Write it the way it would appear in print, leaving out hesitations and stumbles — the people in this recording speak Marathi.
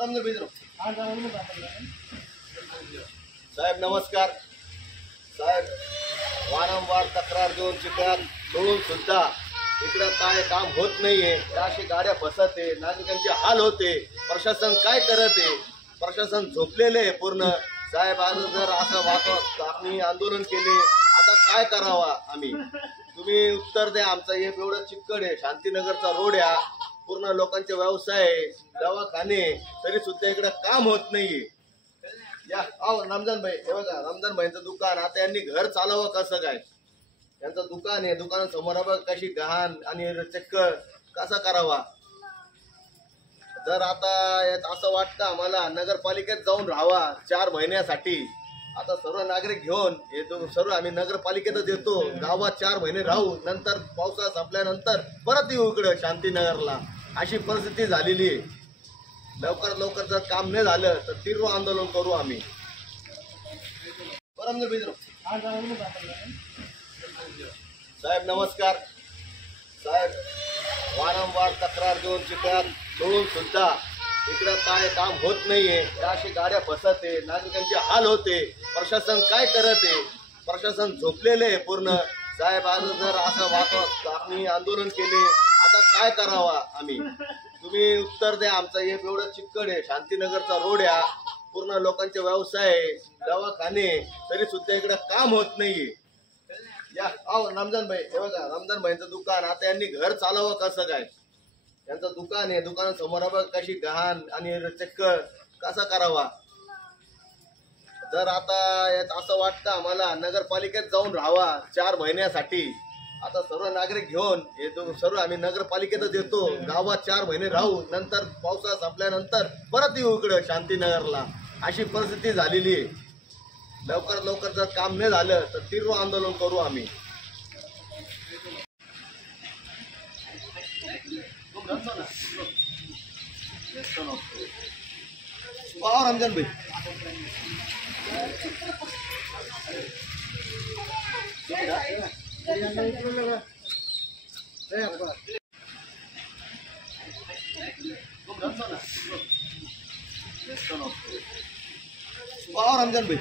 साहेब नमस्कार साहेब, वारंवार तक्रार देऊन चिखलात सोडून सुद्धा इकडं काय काम होत नाहीये. अशी गाड्या फसते, नागरिकांचे हाल होते. प्रशासन काय करत आहे? प्रशासन झोपलेले आहे पूर्ण. साहेब आज जर असं वाटत आम्ही आंदोलन केले, आता काय करावा आम्ही? तुम्ही उत्तर द्या. आमचा एक एवढं चिक्कड आहे, शांतीनगरचा रोड आहे, पूर्ण लोकांचे व्यवसाय, दवाखाने, तरी सुद्धा इकडे काम होत नाहीये. या रमजान भाई, हे बघा रमजान भाईंचं दुकान, आता यांनी घर चालवं कसं काय? त्यांचं दुकान आहे, दुकानासमोर बघ कशी घाण आणि चक्क कसा करावा? जर आता असं वाटतं आम्हाला नगरपालिकेत जाऊन राहावा 4 महिन्यासाठी. आता सर्व नागरिक घेऊन येतो, सर्व आम्ही नगरपालिकेतच येतो. गावात 4 महिने राहू, नंतर पावसाळा संपल्यानंतर परत येऊ इकडं शांतीनगरला. अशी परिस्थिती झालेली आहे. लवकर लवकर जर काम नाही झालं तर तीव्र आंदोलन करू आम्ही. साहेब नमस्कार साहेब, वारंवार तक्रार देऊन चिखलात सोडून सुद्धा इकडं काय काम होत नाहीये. अशी गाड्या फसते, नागरिकांचे हाल होते. प्रशासन काय करत आहे? प्रशासन झोपलेले आहे पूर्ण. साहेब आज जर असं वाटत आम्ही आंदोलन केले, आता काय करावा आम्ही? तुम्ही उत्तर द्या. आमचा एक एवढं चिक्कड आहे, शांतीनगरचा रोड आहे, पूर्ण लोकांचे व्यवसाय, दवाखाने, तरी सुद्धा इकडे काम होत नाहीये. या रमजान भाई, हे बघा रमजान भाईंचं दुकान, आता यांनी घर चालवं कसं काय? त्यांचं दुकान आहे, दुकानासमोर बघ कशी घाण आणि चक्क कसा करावा? जर आता असं वाटतं आम्हाला नगरपालिकेत जाऊन राहावा 4 महिन्यासाठी. आता सर्व नागरिक घेऊन येतो, सर्व आम्ही नगरपालिकेतच येतो. गावात 4 महिने राहू, नंतर पावसाळा संपल्यानंतर परत येऊ इकडं शांतीनगरला. अशी परिस्थिती झालेली आहे. लवकर लवकर जर काम नाही झालं तर तीव्र आंदोलन करू आम्ही. रमजान भाई, रमजान भाई